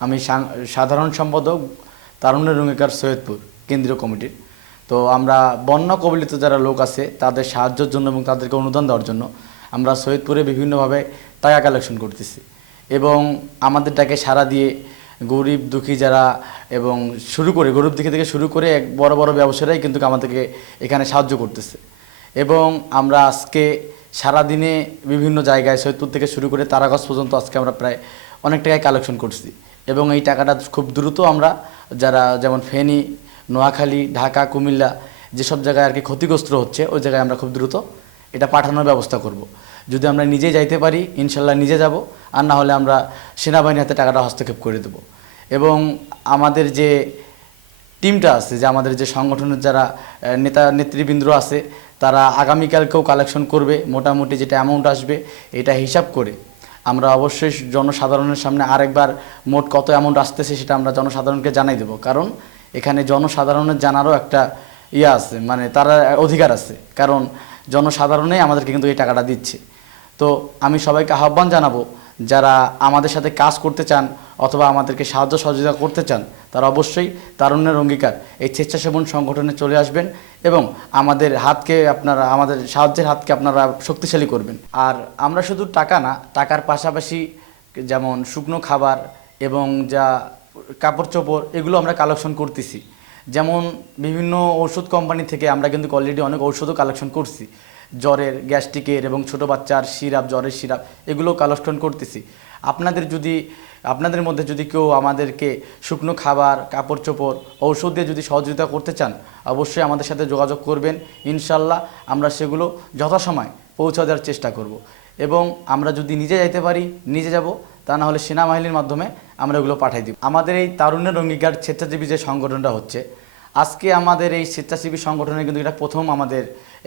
আমি সাধারণ সম্পাদক তারুণ্যের রঙ্গিকার সৈয়দপুর, কেন্দ্রীয় কমিটির। তো আমরা বন্যা কবলিত যারা লোক আছে, তাদের সাহায্যের জন্য এবং তাদেরকে অনুদান দেওয়ার জন্য আমরা সৈয়দপুরে বিভিন্নভাবে টাকা কালেকশন করতেছি। এবং আমাদের আমাদেরটাকে সারা দিয়ে গরিব দুঃখী যারা এবং শুরু করে, গরিব দুঃখী থেকে শুরু করে এক বড় বড় ব্যবসায়ীরাই কিন্তু আমাদেরকে এখানে সাহায্য করতেছে। এবং আমরা আজকে সারাদিনে বিভিন্ন জায়গায় সৈয়দপুর থেকে শুরু করে তারাগঞ্জ পর্যন্ত আজকে আমরা প্রায় অনেক টাকায় কালেকশন করছি। এবং এই টাকাটা খুব দ্রুত আমরা যারা যেমন ফেনী, নোয়াখালী, ঢাকা, কুমিল্লা যেসব জায়গায় আর কি ক্ষতিগ্রস্ত হচ্ছে, ওই জায়গায় আমরা খুব দ্রুত এটা পাঠানোর ব্যবস্থা করব। যদি আমরা নিজে যাইতে পারি, ইনশাল্লাহ নিজে যাব, আর না হলে আমরা সেনাবাহিনীর হাতে টাকাটা হস্তক্ষেপ করে দেব এবং আমাদের যে টিমটা আছে, যে আমাদের যে সংগঠনের যারা নেতা নেতৃবৃন্দ আছে, তারা আগামীকালকেও কালেকশন করবে, মোটামুটি যেটা অ্যামাউন্ট আসবে, এটা হিসাব করে আমরা অবশ্যই জনসাধারণের সামনে আরেকবার মোট কত এমন আসতেছে সেটা আমরা জনসাধারণকে জানাই দেব। কারণ এখানে জনসাধারণের জানারও একটা ইয়ে আছে মানে তারা অধিকার আছে। কারণ জনসাধারণেই আমাদেরকে কিন্তু এই টাকাটা দিচ্ছে। তো আমি সবাইকে আহ্বান জানাব যারা আমাদের সাথে কাজ করতে চান অথবা আমাদেরকে সাহায্য সহযোগিতা করতে চান, তারা অবশ্যই তারুণ্যের অঙ্গীকার এই স্বেচ্ছাসেবন সংগঠনে চলে আসবেন এবং আমাদের হাতকে আপনারা, আমাদের সাহায্যের হাতকে আপনারা শক্তিশালী করবেন। আর আমরা শুধু টাকা না, টাকার পাশাপাশি যেমন শুকনো খাবার এবং যা কাপড় চোপড়, এগুলো আমরা কালেকশন করতেছি। যেমন বিভিন্ন ওষুধ কোম্পানি থেকে আমরা কিন্তু অলরেডি অনেক ঔষধও কালেকশন করছি। জ্বরের গ্যাস্ট্রিকের এবং ছোট বাচ্চার সিরাপ, জ্বরের সিরাপ, এগুলো কালেকশন করতেছি। আপনাদের যদি, আপনাদের মধ্যে যদি কেউ আমাদেরকে শুকনো খাবার কাপড় চোপড় ঔষধ দিয়ে যদি সহযোগিতা করতে চান, অবশ্যই আমাদের সাথে যোগাযোগ করবেন। ইনশাল্লাহ আমরা সেগুলো যথাসময় পৌঁছে দেওয়ার চেষ্টা করব। এবং আমরা যদি নিজে যাইতে পারি, নিজে যাব তা না হলে সেনাবাহিনীর মাধ্যমে আমরা ওগুলো পাঠাই দিব। আমাদের এই তারুণ্যের অঙ্গীকার স্বেচ্ছাসেবী যে সংগঠনটা হচ্ছে, আজকে আমাদের এই স্বেচ্ছাসেবী সংগঠনে কিন্তু এটা প্রথম আমাদের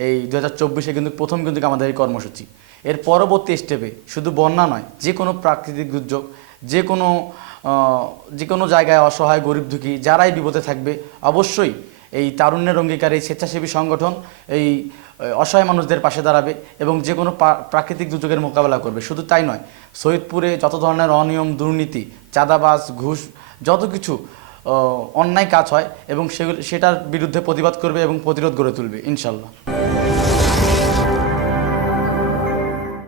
এই দু হাজার চব্বিশে কিন্তু প্রথম কিন্তু আমাদের এই কর্মসূচি। এর পরবর্তী স্টেপে শুধু বন্যা নয়, যে কোনো প্রাকৃতিক দুর্যোগ, যে কোনো যে কোনো জায়গায় অসহায়, গরিব দুঃখী যারাই বিপদে থাকবে, অবশ্যই এই তারুণ্যের অঙ্গীকার, এই স্বেচ্ছাসেবী সংগঠন, এই অসহায় মানুষদের পাশে দাঁড়াবে এবং যে কোনো প্রাকৃতিক দুর্যোগের মোকাবেলা করবে। শুধু তাই নয়, সৈয়দপুরে যত ধরনের অনিয়ম, দুর্নীতি, চাঁদাবাজ, ঘুষ, যত কিছু অন্যায় কাজ হয় এবং সেগুলো, সেটার বিরুদ্ধে প্রতিবাদ করবে এবং প্রতিরোধ গড়ে তুলবে, ইনশাল্লাহ।